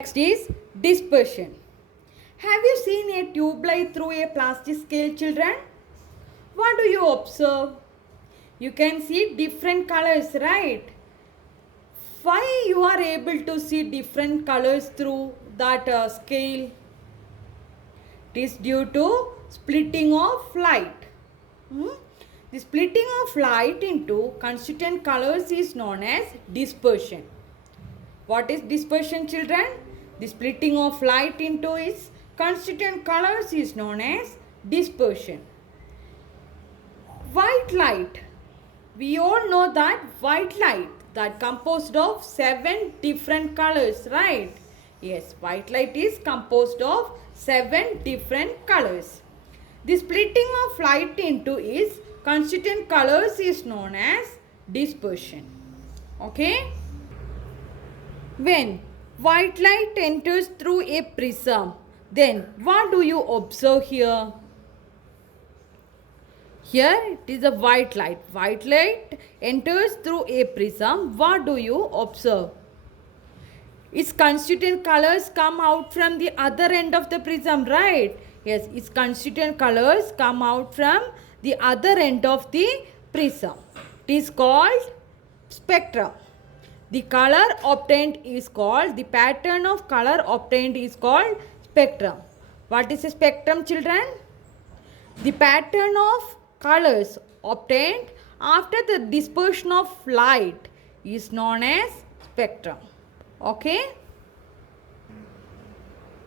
Next is dispersion. Have you seen a tube light through a plastic scale, children? What do you observe? You can see different colors, right? Why you are able to see different colors through that scale? It is due to splitting of light. Hmm? The splitting of light into constituent colors is known as dispersion. What is dispersion, children? The splitting of light into its constituent colors is known as dispersion. White light. We all know that white light that composed of 7 different colors, right? Yes, white light is composed of 7 different colors. The splitting of light into its constituent colors is known as dispersion. Okay? When white light enters through a prism, then what do you observe here? Here it is a white light. White light enters through a prism. What do you observe? Its constituent colors come out from the other end of the prism, right? Yes, its constituent colors come out from the other end of the prism. It is called spectrum. The color obtained is called, the pattern of color obtained is called spectrum. What is a spectrum, children? The pattern of colors obtained after the dispersion of light is known as spectrum. Okay?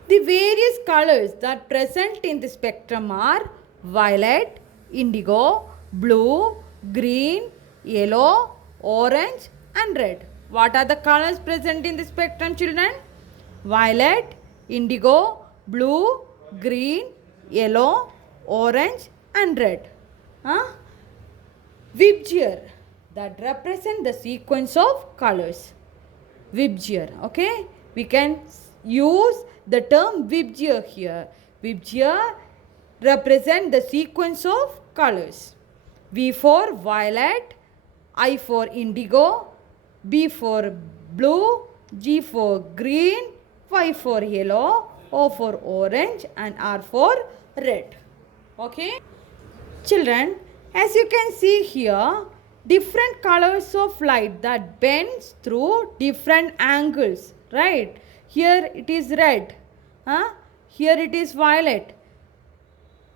The various colors that present in the spectrum are violet, indigo, blue, green, yellow, orange and red. What are the colors present in the spectrum, children? Violet, indigo, blue, green, yellow, orange and red. Vibgyor that represent the sequence of colors. Vibgyor. Okay? We can use the term Vibgyor here. Vibgyor represent the sequence of colors. V for violet, I for indigo, B for blue, G for green, Y for yellow, O for orange and R for red. Okay? Children, as you can see here, different colors of light that bends through different angles, right? Here it is red, here it is violet.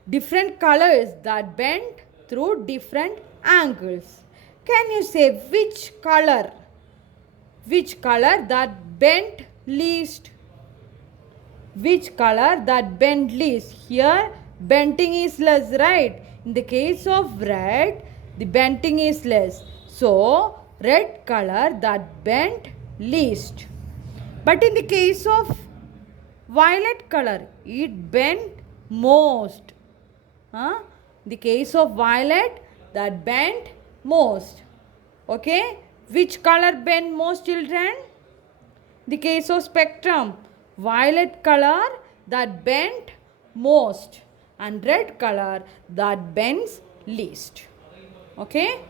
Different colors that bend through different angles. Can you say which color that bent least? Which color that bent least? Here bending is less, right? In the case of red, the bending is less. So red color that bent least. But in the case of violet color, it bent most. The case of violet that bent most. Okay? Which color bend most, children? The case of spectrum, violet color that bent most and red color that bends least. Okay?